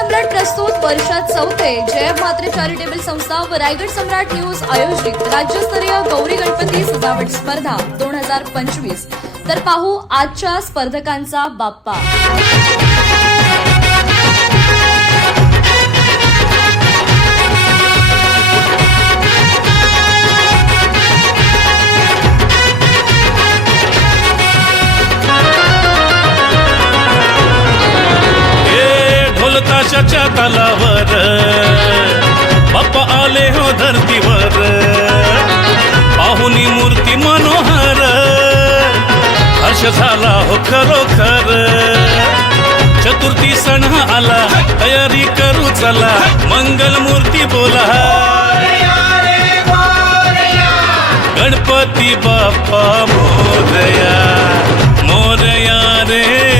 सम्राट प्रस्तुत वर्षात चौथे जय म्हात्रे चॅरिटेबल संस्था व रायगड सम्राट न्यूज आयोजित राज्यस्तरीय गौरी गणपती सजावट स्पर्धा 2025। तर पाहू आजच्या स्पर्धकांचा बाप्पा। ताशाच्या तालावर बाप्पा आले हो धरतीवर, पाहुनी मूर्ती मनोहर, हर्ष झाला हो खरोखर। चतुर्थी सण आला, तयारी करू चला, मंगल मूर्ती बोला, गणपती बाप्पा मोरया मोरया रे।